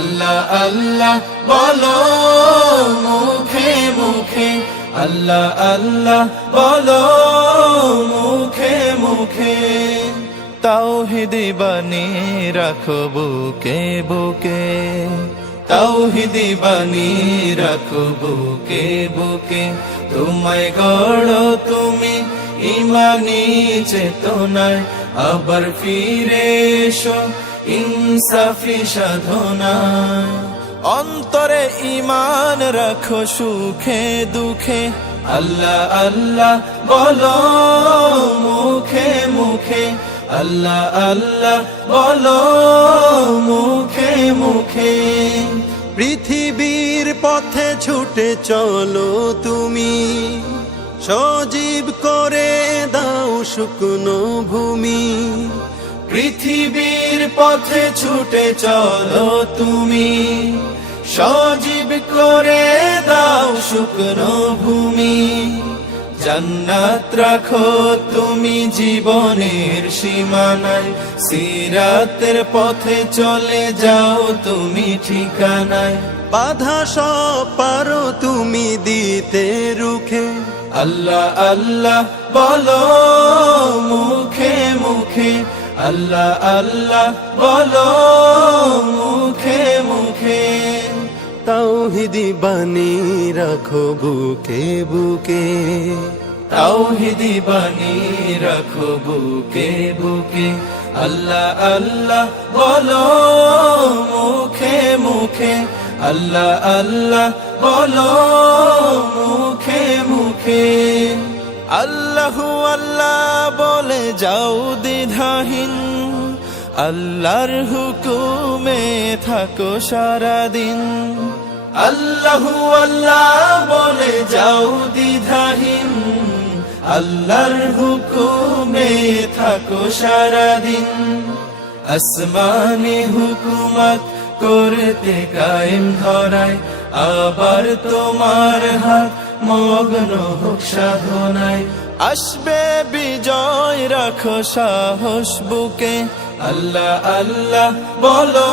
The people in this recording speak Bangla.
আল্লাহ আল্লাহ বলো মুখে মুখে, আল্লাহ আল্লাহ বলো মুখে মুখে। তাওহীদি বাণী রাখো বুকে বুকে, তাওহীদি বাণী রাখো বুকে বুকে। তোমায় গড়ো তুমি ইমানি চেতনায়, আবার ফিরে এসো ইনসাফি সাধনায়। অন্তরে ঈমান রাখো সুখে দুঃখে, আল্লাহ আল্লাহ বলো মুখে মুখে, আল্লাহ আল্লাহ বলো মুখে মুখে। পৃথিবীর পথে ছুটে চলো তুমি, সজীব করে দাও শুকনো ভূমি। পৃথিবীর পথে ছুটে চলো তুমি, সজীব করে দাও শুকনো ভূমি। জান্নাত রাখো তুমি জীবনের সীমানায়, সিরাতের পথে চলে যাও তুমি ঠিকানায়। বাধা সব পারো তুমি দিতে রুখে, আল্লাহ আল্লাহ বলো মুখে মুখে, আল্লাহ আল্লাহ বলো মুখে মুখে। তাওহীদি বাণী রাখো বুকে বুকে, তাওহীদি বাণী রাখো বুকে বুকে। আল্লাহ আল্লাহ বলো মুখে মুখে, আল্লাহ আল্লাহ বলো মুখে মুখে। আল্লাহু আল্লাহ বলে যাও দ্বিধাহীন, আল্লাহর হুকুমে থাকো সারাদিন। আল্লাহু আল্লাহ বলে যাও দ্বিধাহীন, আল্লাহর হুকুমে থাকো সারাদিন। আসমানি হুকুমত করতে কায়েম ধরায়, আবার তোমার হাত মগ্ন হোক সাধনায়। আসবে বিজয় রাখো সাহস বুকে, আল্লাহ আল্লাহ বলো।